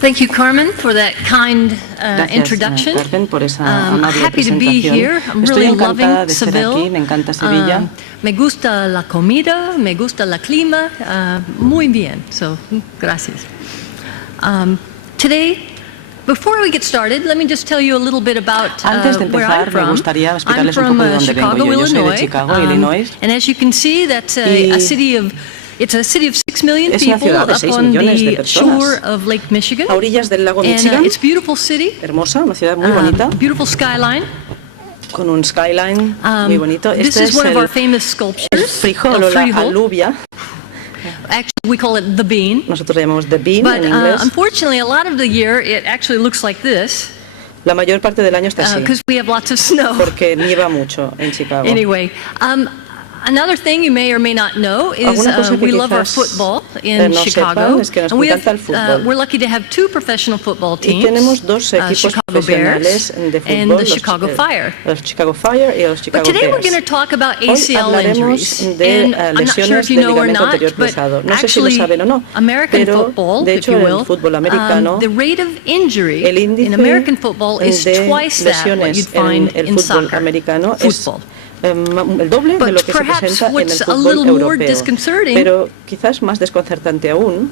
Thank you, Carmen, for that kind introduction. Carmen, por esa amable Happy to be here. I'm Estoy really encantada loving de estar Seville. aquí, me encanta Sevilla. Me gusta la comida, me gusta la clima, muy bien. So, gracias. Today, before we get started, let me just tell you a little bit about Antes de where I'm empezar, me from. gustaría I'm explicarles un from poco de dónde vengo Chicago, yo. Yo soy de Illinois. Chicago, Illinois. And as you can see, that's a city of It's a city of 6 million Es una people ciudad de up 6 on millones de the personas. shore of Lake Michigan. A orillas del lago And Michigan. it's a beautiful city. Hermosa, una ciudad muy bonita. Beautiful skyline. Con un skyline muy bonito. This Este is es one of our el famous sculptures. frijol o la alubia. Actually, we call it the bean. Nosotros le llamamos the bean But en inglés. unfortunately, a lot of the year it actually looks like this. La mayor parte del año está así. Because we have lots of snow. Porque nieva mucho en Chicago. Anyway, another thing you may or may not know is we love our football in Chicago, es que nos and encanta el fútbol. we're lucky to have 2 professional football teams, Y tenemos 2 equipos Chicago profesionales Bears de and fútbol, the Chicago Fire. Los Chicago Fire y los Chicago But today Bears. we're going to talk about Hoy ACL injuries, hablaremos de and I'm not sure lesiones if you de know or ligamento not, anterior but cruzado. No sé si lo actually saben o no, American pero football, de if hecho you en will, el fútbol americano the rate of injury el índice in American football is de twice that what you'd lesiones en find el in fútbol soccer. americano es Football. el doble de lo que se presenta en el fútbol europeo. Pero quizás más desconcertante aún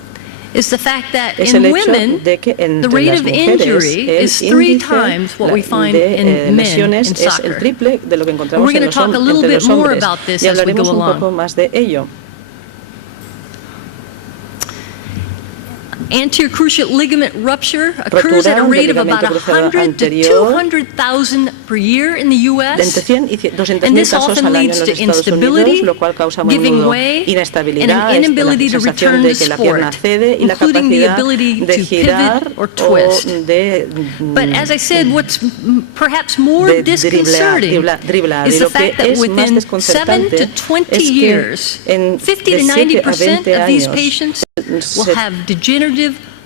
is the fact that es in el hecho women, de que the entre rate las of mujeres injury el is 3 índice times what we find de in men lesiones in es el soccer. triple de lo que encontramos We're en going to los talk a little entre bit los more hombres. about this Y as we go hablaremos un poco along. más de ello. Anterior cruciate ligament rupture occurs Rotura at a del rate of about ligamento cruzado 100 to anterior 200,000 per year in the de U.S. entre 100 y 200.000 And this casos often al año en leads los to Estados instability, Unidos, lo cual causa a giving menudo way, and inestabilidad, an inability to la sensación return de to que la pierna sport, cede y la including the capacidad ability de to girar pivot or twist. o de But as I said, what's perhaps more disconcerting driblar. is Y the lo que fact that es más within 7 desconcertante to 20 es que years, en 50 to de 7 a 90% 20 of these años patients will have degenerative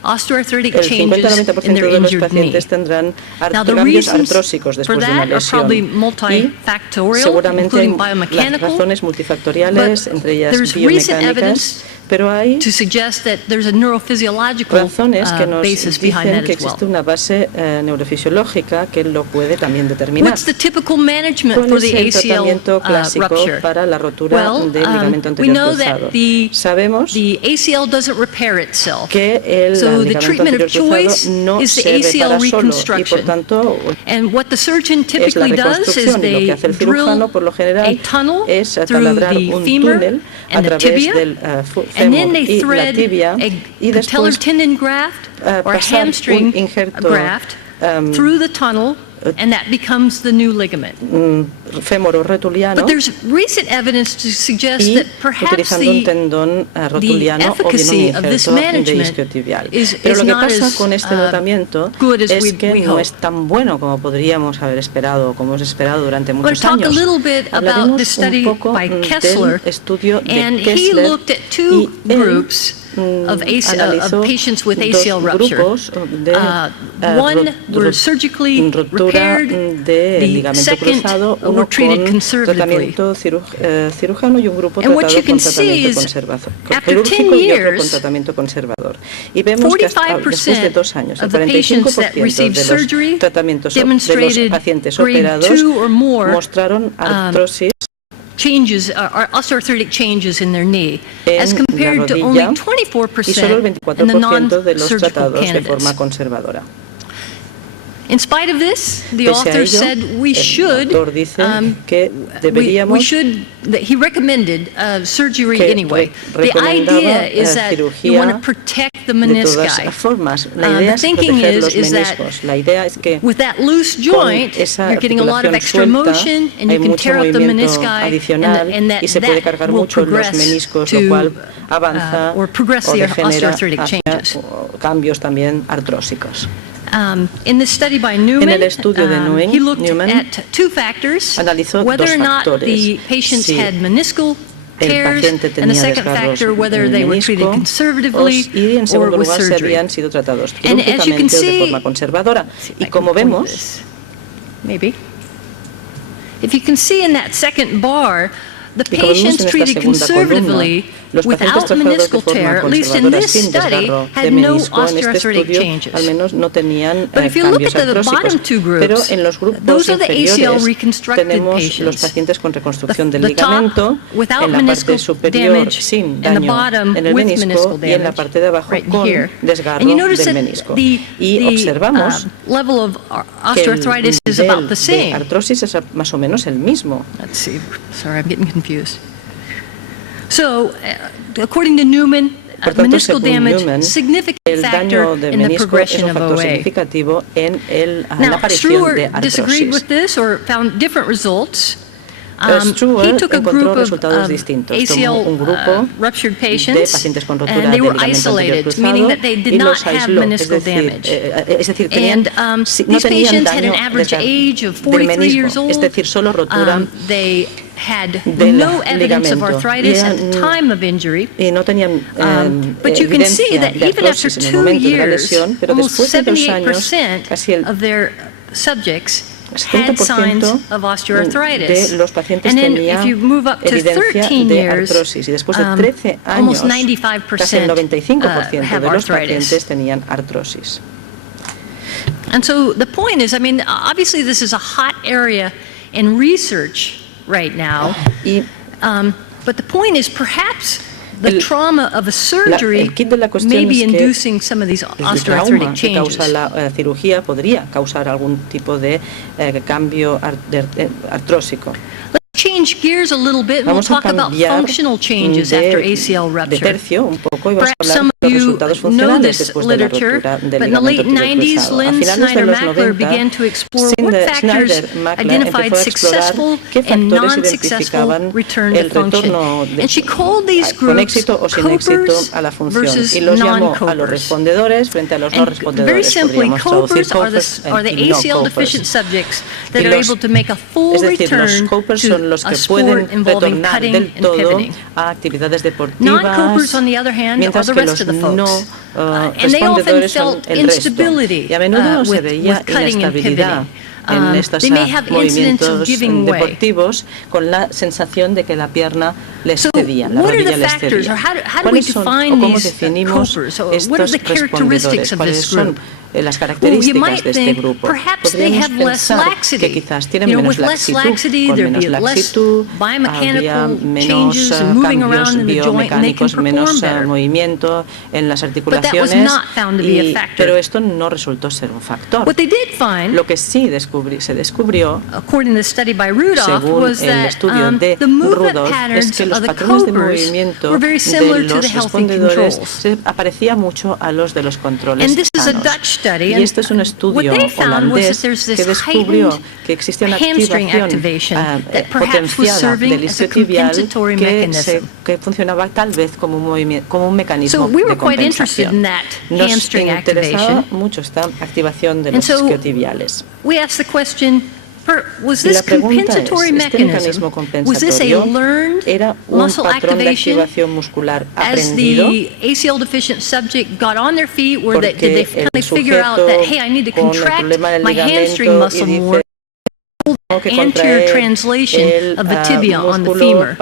osteoarthritic el changes 50-90% in their de los injured knee. pacientes tendrán Now, the cambios reasons artrósicos for después de una that are probably lesión. Y multifactorial, seguramente hay including las biomechanical, razones multifactoriales, but entre ellas there's recent biomecánicas, evidence pero hay to suggest that there's a neurophysiological razones que nos basis behind dicen that que as well. existe una base neurofisiológica que lo puede también determinar. What's the typical management ¿Cuál for es the el ACL tratamiento clásico rupture? para la rotura del ligamento We anterior know cruzado? that Sabemos the ACL doesn't repair itself. que el So the ligamento treatment of anterior cruzado choice no is the se ACL repara solo y por reconstruction. tanto And what the surgeon es la typically does is reconstrucción, y lo they que hace el drill cirujano por lo a general tunnel es through taladrar the un femur túnel a and the través tibia, del and then fémur they y la thread tibia y a patellar después tendon graft or a pasar hamstring un injerto graft through the tunnel, and that becomes the new ligament. femoro-rotuliano But there's recent evidence to suggest y that perhaps utilizando un tendón rotuliano o bien un efficacy of this injerto de management isquiotibial. is Pero lo que not pasa as con este tratamiento good as es we que no hope. es tan bueno como podríamos haber esperado o como hemos esperado durante I'm going muchos to talk a años. little bit about Hablaremos the study un poco by del Kessler, estudio de and he Kessler looked at y 2 él groups of analizó patients with dos ACL rupture. grupos de One were surgically rotura repaired, de the ligamento second cruzado, were uno treated con conservatively. tratamiento cirujano y un grupo And what tratado you can con see tratamiento is, conservador, after 10 quirúrgico y otro con years, tratamiento conservador. Y vemos que hasta después de 2 años, el of the patients that 45% received de surgery los tratamientos de los demonstrated pacientes grade operados 2 or more mostraron artrosis changes, osteoarthritic changes in their knee, as en compared la to only rodilla y solo el 24% in the 24% de los non-surgical tratados de candidates. forma conservadora. In spite of this, the Pese a author ello, said we el should, autor dice que deberíamos he recommended surgery que anyway. The recomendaba idea is that you cirugía want to protect the de todas menisci. formas. La idea The es thinking proteger los is that meniscos. La idea es que with that loose con joint, esa you're getting a lot of extra articulación motion, suelta and hay you can mucho tear up the movimiento menisci, adicional and that y se puede cargar will mucho en los progress meniscos, lo to cual avanza or progress o the degenera osteoarthritic hacia changes. cambios también artrósicos. In this study by Newman, En el estudio de he looked Newman at 2 factors, analizó whether dos or not factores. the patients Si had meniscal el tears, paciente and the tenía second desgarros factor, whether they were treated menisco conservatively y en or segundo with lugar si surgery. habían sido tratados And as you can quirúrgicamente o de see, forma conservadora. Y como vemos, maybe, if you can see in that second bar, the patients treated conservatively without meniscal tear, at least in this study, had no osteoarthritic changes. But if you look at the bottom two groups, those are the ACL reconstructed patients. The top without meniscal damage and the bottom with meniscal damage, right here. And you notice that the level of osteoarthritis is about the same. Let's see. Sorry, I'm getting confused. So, according to Newman, meniscal damage, significant factor in the progression of OA. Now, Struer disagreed with this or found different results. He took a group of ACL ruptured patients, and they were isolated, meaning that they did not have meniscal damage. And these patients had an average age of 43 years old. They had no evidence of arthritis at the time of injury. But you can see that even after 2 years, almost 78% of their subjects had signs of osteoarthritis. And then if you move up to 13 years, almost 95% have arthritis. And so the point is, I mean, obviously this is a hot area in research right now, but the point is perhaps the trauma of a surgery may be inducing some of these osteoarthritic changes. La cirugía podría causar algún tipo de cambio artrósico. Let's change gears a little bit. We'll talk about functional changes after ACL rupture. Perhaps some of you know this literature, but in the late 90s, Lynn Snyder-Mackler began to explore what factors identified successful and non-successful return to function. And she called these groups copers versus non-copers. And very simply, copers are the ACL deficient subjects that are able to make a full return to a sport involving cutting and pivoting. Non-copers, on the other hand, are the rest of the folks. And they often felt instability with cutting and pivoting. They may have incidents of giving way. Con la sensación de que la pierna les So what are the factors, or how do we define these copers? Or what are the characteristics of this group? Las características de este grupo. Perhaps they have less laxity. With less laxity, there'd be less biomechanical changes and moving around in the joint, and they can perform better. But that was not found to be a factor. Pero esto no resultó ser un factor. What they did find, lo que sí se descubrió, according to the study by Rudolph, was that the movement patterns of the copers were very similar to the healthy controls. Se parecía mucho a los de los controles And this is a sanos. Dutch study, Y esto es un estudio holandés que descubrió que existía una activación potenciada del isquiotibial que funcionaba tal vez como un mecanismo de compensación. Nos interesaba mucho esta activación de los isquiotibiales. We asked the question, was this compensatory mechanism, was this a learned muscle activation as the ACL deficient subject got on their feet, or did they finally figure out that, hey, I need to contract my hamstring muscle more? Anterior translation of the tibia on the femur,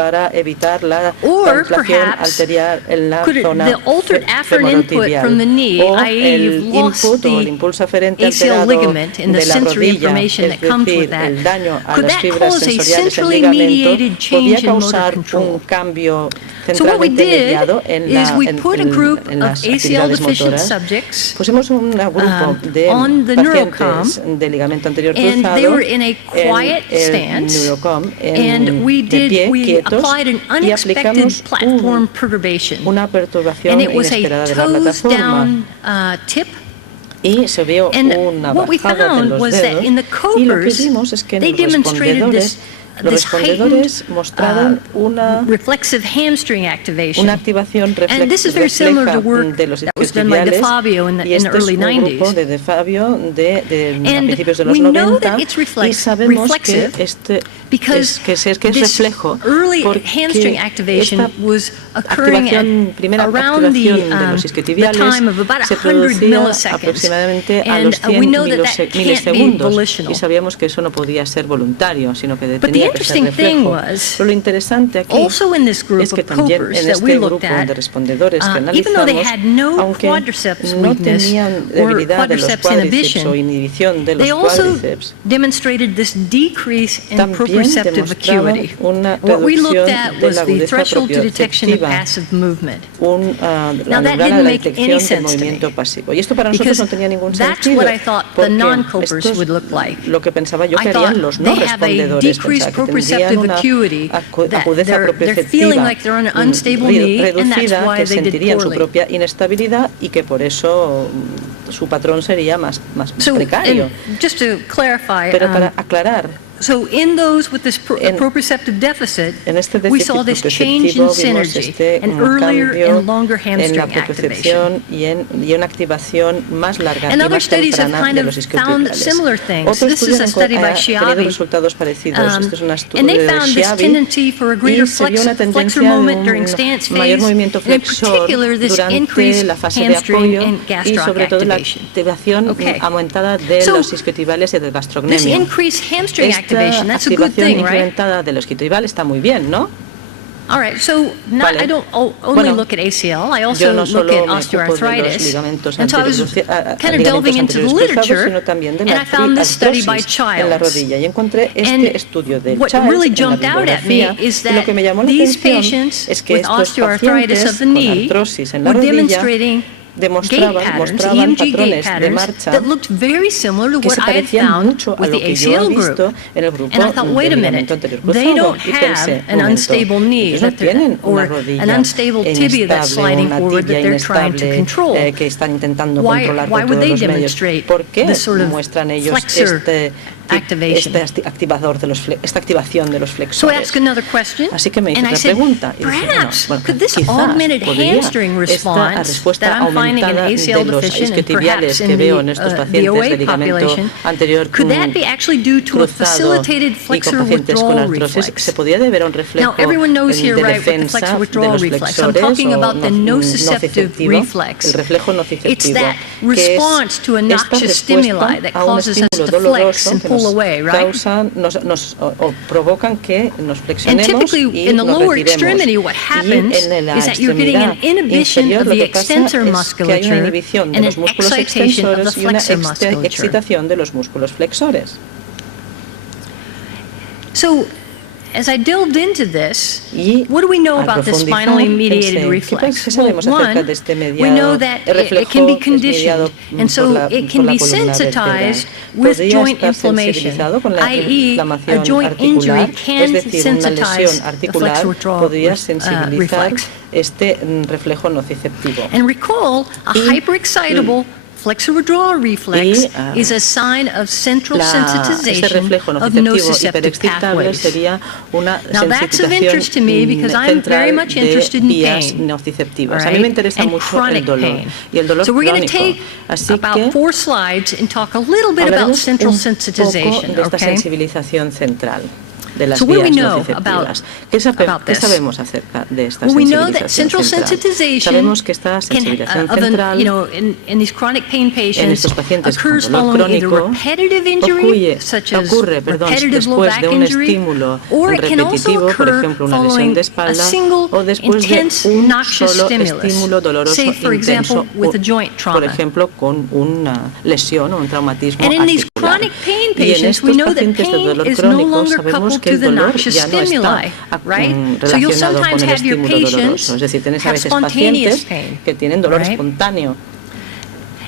or perhaps could the altered afferent input from the knee, i.e. you've lost the ACL ligament and the sensory information that comes with that, could that cause a centrally mediated change in motor control? So what we did is we put a group of ACL deficient subjects on the neurocom, and they were in a quiet stance, and we applied an unexpected platform perturbation, and it was a toes down tip. And what we found was that in the copers, they demonstrated this respondedores mostraron una reflexive hamstring activation. Una activación reflexiva and this is very similar to work that was done by DeFabio in the early 90s. De DeFabio a principios de los 90 y sabemos que because es reflejo early hamstring activation was occurring at around the time of about 100 milliseconds. And we know that can't be volitional. Y sabíamos que eso no podía ser voluntario, sino que tenía tendría que ser reflejo. Pero lo interesante aquí es que también en este grupo de respondedores que analizamos, aunque no tenían debilidad de los cuádriceps o inhibición de los cuádriceps, también demostraban una reducción de la agudeza propioceptiva, la neurona de la detección del movimiento pasivo. Y esto para nosotros no tenía ningún sentido, porque esto es lo que pensaba yo que harían los no respondedores. Pensaba que tendrían una agudeza propioceptiva reducida, que sentirían su propia inestabilidad y que por eso su patrón sería más precario. Pero para aclarar, en este déficit propioceptivo vimos cambio en la propiocepción y una activación más larga y más temprana de los isquiotibiales. Otro estudio ha tenido resultados parecidos. Este es un estudio de Schiavi y se vio una tendencia de un mayor movimiento flexor durante la fase de apoyo y sobre todo la activación aumentada de los isquiotibiales y del gastrocnemio. Esta activación incrementada de los isquiotibiales está muy bien, ¿no? Vale. I don't only look at ACL, I also look at osteoarthritis. And so I was kind of delving into the literature, and I found this study by Childs. And what really jumped out at me is that these patients with osteoarthritis of the knee were demonstrating mostraban patrones de marcha que se parecían mucho a lo que yo he visto en el grupo del ligamento anterior cruzado. Y pensé, ellos no tienen una rodilla inestable, una tibia inestable que están intentando controlar con todos los medios. ¿Por qué muestran ellos esta activación de los flexores? Así que me hice otra pregunta y dije, quizás podría esta respuesta aumentada de los isquiotibiales que veo en estos pacientes de ligamento anterior cruzado y con pacientes con artrosis, ¿se podría deber a un reflejo de defensa de los flexores o nociceptivo? El reflejo nociceptivo, que es esta respuesta a un estímulo doloroso que causan, o provocan que nos flexionemos y nos retiremos. Y en la extremidad inferior lo que pasa es que hay una inhibición de los músculos extensores y una excitación de los músculos flexores. As I delved into this, what do we know about this spinally mediated reflex? Well, one, we know that it can be conditioned, and so it can be sensitized with joint inflammation, i.e. a joint injury can sensitize the flexor-withdrawal reflex. And recall, a hyperexcitable flexor-withdrawal reflex is a sign of central sensitization of nociceptive pathways. Now that's of interest to me because I'm very much interested in pain, right? And chronic pain. So we're going to take about 4 slides and talk a little bit about central sensitization, okay? De las vías nociceptivas. ¿Qué sabemos acerca de esta sensibilización central? Sabemos que esta sensibilización central en estos pacientes con dolor crónico ocurre después de un estímulo repetitivo, por ejemplo una lesión de espalda, o después de un solo estímulo doloroso intenso, por ejemplo con una lesión o un traumatismo articular. Y en estos pacientes de dolor crónico sabemos que el dolor ya no está relacionado con el estímulo doloroso. Es decir, tienes a veces pacientes que tienen dolor espontáneo.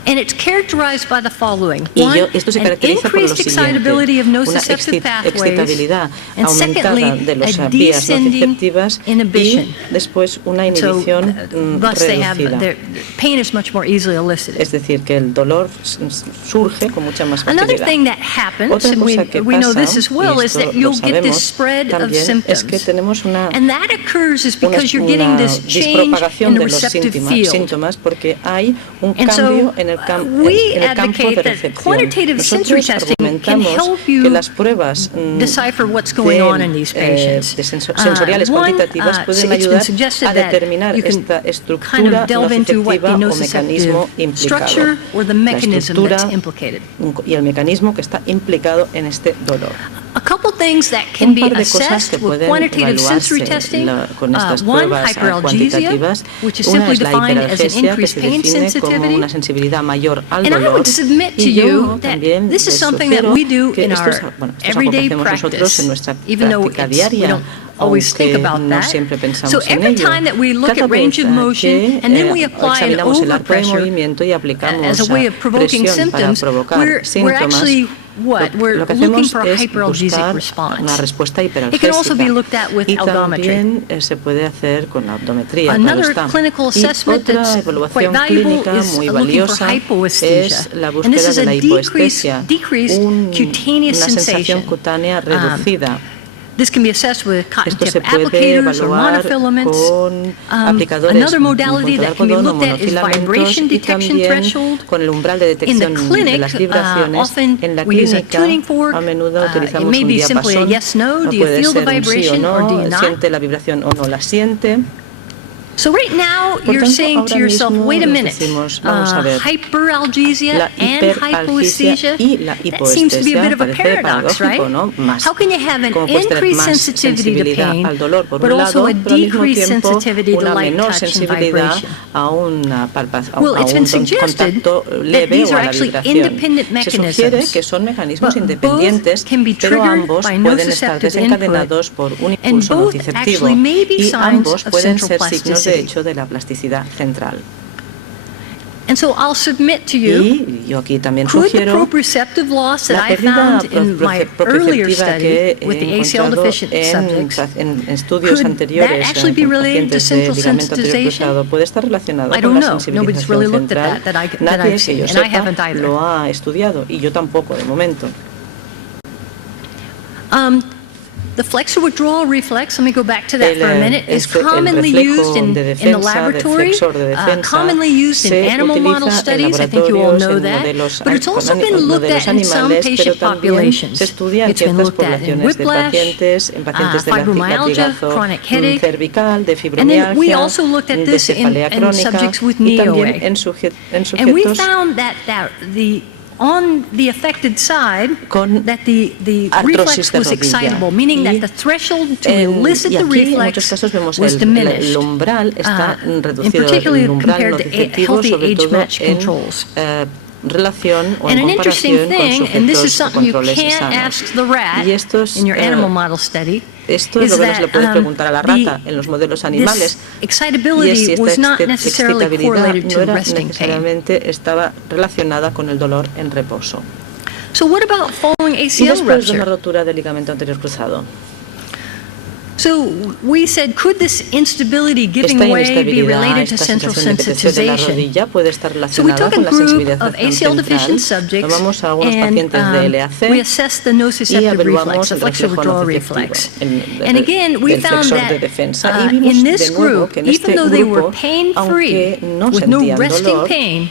And it's characterized by the following. Esto se caracteriza por lo siguiente: una excitabilidad aumentada de las vías nociceptivas y después una inhibición reducida. Es decir, que el dolor surge con mucha más facilidad. Otra cosa que pasa, y esto lo sabemos también, es que tenemos una dispropagación de los síntomas porque hay un cambio en el campo de recepción. Nosotros argumentamos que las pruebas sensoriales cuantitativas pueden ayudar a determinar esta estructura nociceptiva o mecanismo implicado, la estructura y el mecanismo que está implicado en este dolor. Un par de cosas que pueden evaluarse con estas pruebas cuantitativas. Una es la hiperalgesia, que se define como una sensibilidad mayor al dolor. Y yo también les sugiero que esto es algo que hacemos nosotros en nuestra práctica diaria, aunque no siempre pensamos en ello. Cada vez que examinamos el arco de movimiento y aplicamos presión para provocar síntomas, lo que hacemos es buscar una respuesta hiperalgésica. Y también se puede hacer con la optometría, claro está. Y otra evaluación clínica muy valiosa es la búsqueda de la hipoestesia, una sensación cutánea reducida. Esto se puede evaluar con aplicadores de algodón o monofilamentos y también con el umbral de detección de las vibraciones. En la clínica, a menudo utilizamos un diapasón. Puede ser un sí o no, siente la vibración o no la siente. So right now you're saying to yourself, wait a minute, hyperalgesia and hypoesthesia, that seems to be a bit of a paradox, right? How can you have an increased sensitivity to pain, but also a decreased sensitivity to light touch and vibration? Well, it's been suggested that these are actually independent mechanisms, but both can be triggered by nociceptive input, and both actually may be signs of central plasticity. De hecho de la plasticidad central. And so I'll submit to you, y yo aquí también sugiero la pérdida proprioceptiva que he encontrado en estudios anteriores con pacientes de ligamento anterior cruzado puede estar relacionado con la sensibilización central. Nadie, que yo sepa, lo ha estudiado y yo tampoco de momento. The flexor withdrawal reflex, let me go back to that for a minute, is commonly used in the laboratory, commonly used in animal model studies, I think you all know that, but it's also been looked at in some patient populations. It's been looked at in whiplash, fibromyalgia, chronic headache, and then we also looked at this in subjects with knee OA. And we found that on the affected side, that the reflex was excitable, meaning that the threshold to elicit the reflex was diminished, in particular compared to healthy age-matched controls. And an interesting thing, and this is something you can't ask the rat in your animal model study, esto es lo que no se le puede preguntar a la rata en los modelos animales. Y es si esta excitabilidad no era necesariamente estaba relacionada con el dolor en reposo. ¿Y después de una rotura del ligamento anterior cruzado? So we said, could this instability giving way be related to central sensitization? So we took a group of ACL deficient subjects and we assessed the nociceptive reflex, the flexor withdrawal reflex. And again, we found that in this group, even though they were pain-free, with no resting pain,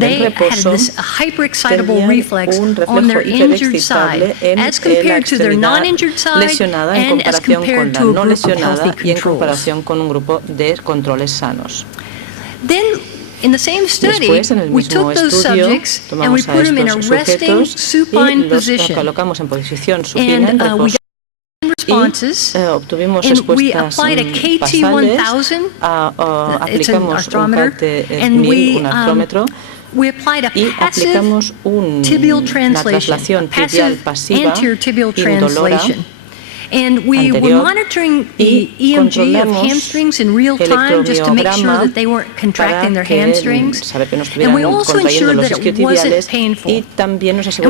they had this hyperexcitable reflex on their injured side as compared to their non-injured side and as compared la no lesionada y en comparación con un grupo de controles sanos. Después, en el mismo estudio, tomamos a estos sujetos y los colocamos en posición supina en reposo. Y obtuvimos respuestas basales, aplicamos un CAT-1000, un artrómetro, y aplicamos una traslación tibial pasiva indolora. And we were monitoring the EMG of hamstrings in real time just to make sure that they weren't contracting their hamstrings. And we also ensured that it wasn't painful. And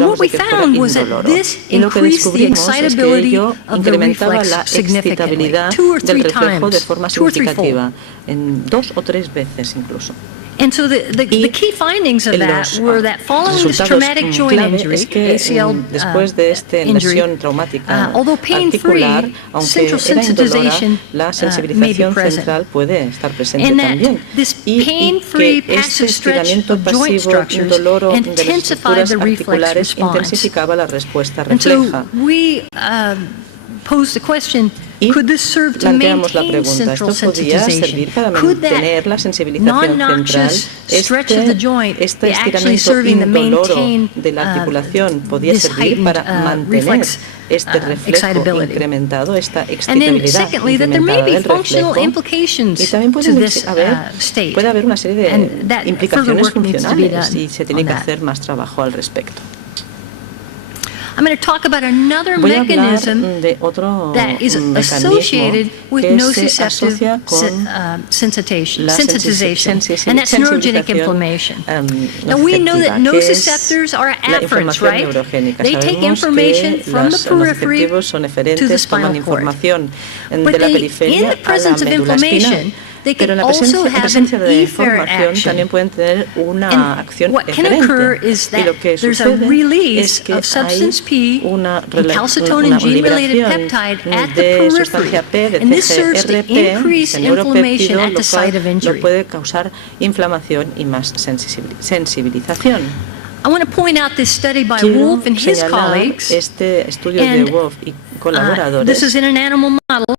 what we found was that this increased the excitability of the reflex significantly, 2 or 3 times, 2 or 3 fold. En 2 o 3 veces incluso. And so the key findings of that were that following this traumatic joint injury, ACL después de esta lesión traumática articular, aunque era indolora, la sensibilización central puede estar presente también. Y que este estiramiento pasivo indoloro de las estructuras articulares intensificaba la respuesta refleja. Posed the question, Y planteamos la pregunta, ¿esto podría servir para mantener la sensibilización central? Este estiramiento indoloro de la articulación podría servir para mantener este reflejo incrementado, esta excitabilidad incrementada del reflejo. Y también puede haber una serie de implicaciones funcionales y se tiene que hacer más trabajo al respecto. I'm going to talk about another mechanism that is associated with nociceptive sensitization, and that's neurogenic inflammation. Now, we know that nociceptors are afferents, right? They take information from the periphery to the spinal cord. But in the presence of inflammation, they can also have an efferent action. And what can occur is that there's a release of substance P and calcitonin gene-related peptide at the periphery, and this serves to increase inflammation at the site of injury. Puede causar inflamación y más sensibilización. I want to point out this study by Wolf and his colleagues. Este estudio de Wolf y colaboradores. This is in an animal model.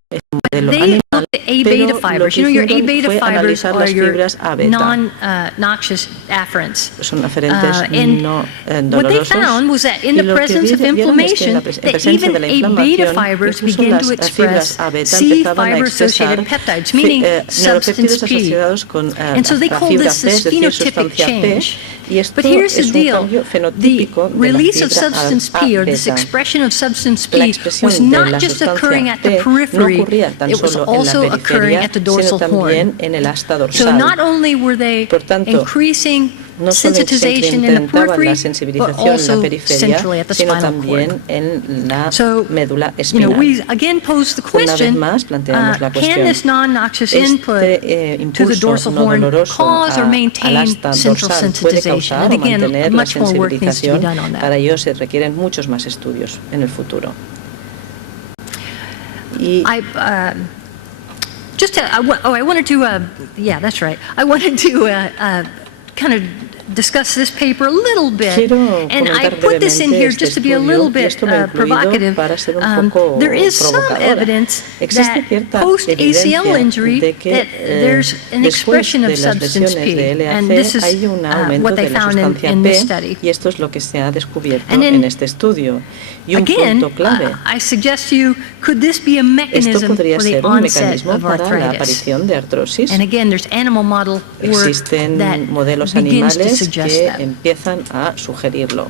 They looked at A beta fibers. You know, your A beta fibers are your non-noxious afferents. And what they found was that in the presence of inflammation, that even A beta fibers begin to express C fiber-associated peptides, meaning substance P. And so they call this phenotypic change. But here's the deal. The release of substance P, or this expression of substance P, was not just occurring at the periphery, it was also occurring at the dorsal horn. So not only were they increasing sensitization in the periphery, but also centrally at the spinal cord. So, we again pose the question, can this non-noxious input to the dorsal horn cause or maintain central sensitization? And again, much more work needs to be done on that. Para ello se requieren muchos más estudios en el futuro. I wanted to, yeah, that's right. I wanted to kind of discuss this paper a little bit, and I put this in here just to be a little bit provocative. There is some evidence that post-ACL injury that there's an expression of substance P, and this is what they found in this study. Y esto es lo que se ha descubierto en este estudio. Y un punto clave. I suggest to you, could this be a mechanism for the onset of arthritis? And again, there's animal model work that begins to suggest that. Empiezan a sugerirlo.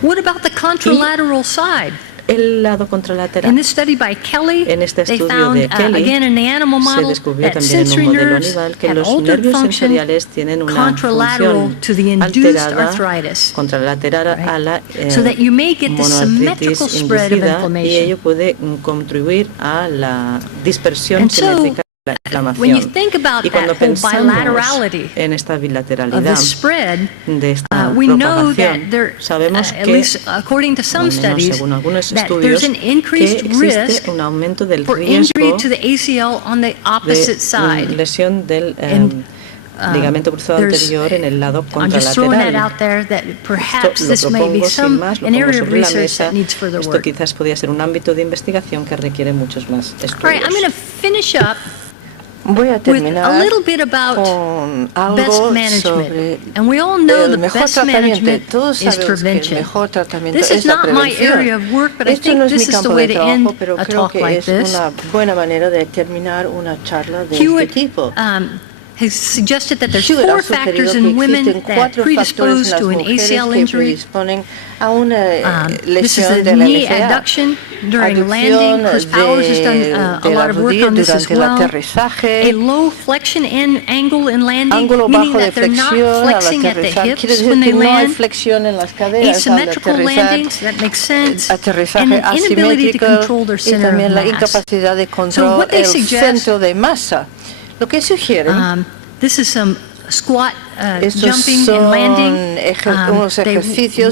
What about the contralateral side? El lado contralateral. In this study by Kelly, en este they estudio found, de Kelly, again in the animal model, that sensory nerves had altered function contralateral to the induced arthritis, right? So that you may get the symmetrical spread of inflammation. Y ello puede contribuir a la dispersión simétrica. When you think about that whole bilaterality en esta bilateralidad of the spread, de esta we know that there, at least according to some studies, that there's an increased risk for injury to the ACL on the opposite side. Lesión del ligamento cruzado anterior en el lado contralateral. I'm just throwing that out there, that perhaps this may be an area of research that needs further work. Esto quizás podría ser un ámbito de investigación que requiere muchos más estudios. All right, I'm going to finish up Voy a terminar with a little bit about best management. And we all know the best management is prevention. This is not my area of work, but I think this is the way to end a talk like this. Hewitt has suggested that there's 4 factors in women that predispose to an ACL injury. This is the knee adduction during landing. Chris Powers has done a lot of work on this as well. A low flexion angle in landing, meaning that they're not flexing at the hips when they land. Asymmetrical landings, that makes sense. And an inability to control their center of mass. So what they suggest, this is some squat, jumping and landing.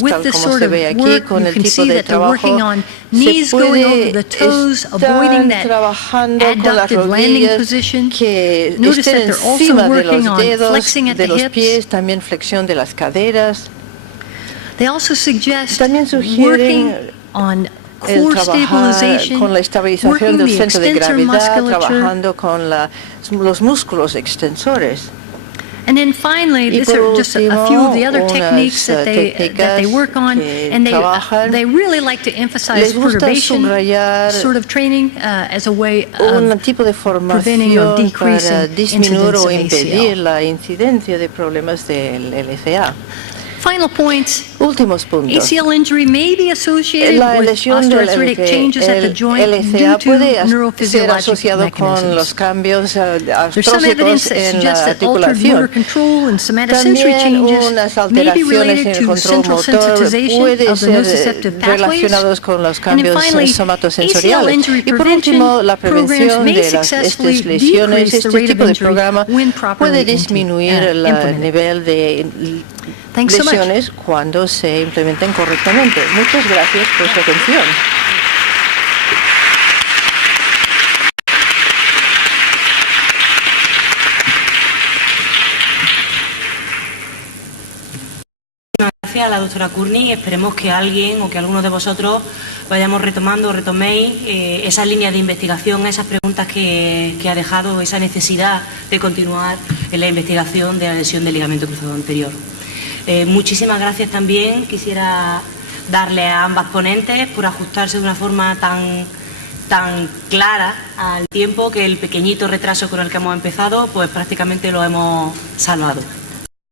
With this sort of work, you can see that they're working on knees going over the toes, avoiding that adducted landing position. Notice that they're also working on flexing at the hips. They also suggest working on el trabajar con la estabilización del centro de gravedad, trabajando con los músculos extensores. And then finally, these are just a few of the other techniques that they work on, and they really like to emphasize perturbation sort of training as a way of preventing or decreasing disminuir o impedir la incidencia de problemas del LCA. Final points. Últimos puntos. ACL injury may be associated with osteoarthritic changes at the joint LCA due puede to ser neurophysiologic asociado con los mechanisms. cambios There's some evidence artrósicos that en suggests la that altered motor articulación. control and somatosensory También changes unas may be alteraciones en related el to control central motor sensitization puede of the ser nociceptive pathways. relacionados con los And then cambios finally, ACL somatosensoriales. injury Y por último, la programs prevención may de successfully estas lesiones, decrease the este rate of tipo de injury programa when puede properly disminuir el implemented. nivel de Thanks so much. lesiones cuando se implementen correctamente. Muchas gracias por su atención. Gracias a la doctora Courtney. Esperemos que alguien o que algunos de vosotros vayamos retomando o retoméis esa línea de investigación, esas preguntas que ha dejado, esa necesidad de continuar en la investigación de la lesión del ligamento cruzado anterior. Muchísimas gracias también. Quisiera darle a ambas ponentes por ajustarse de una forma tan clara al tiempo que el pequeñito retraso con el que hemos empezado, pues prácticamente lo hemos salvado.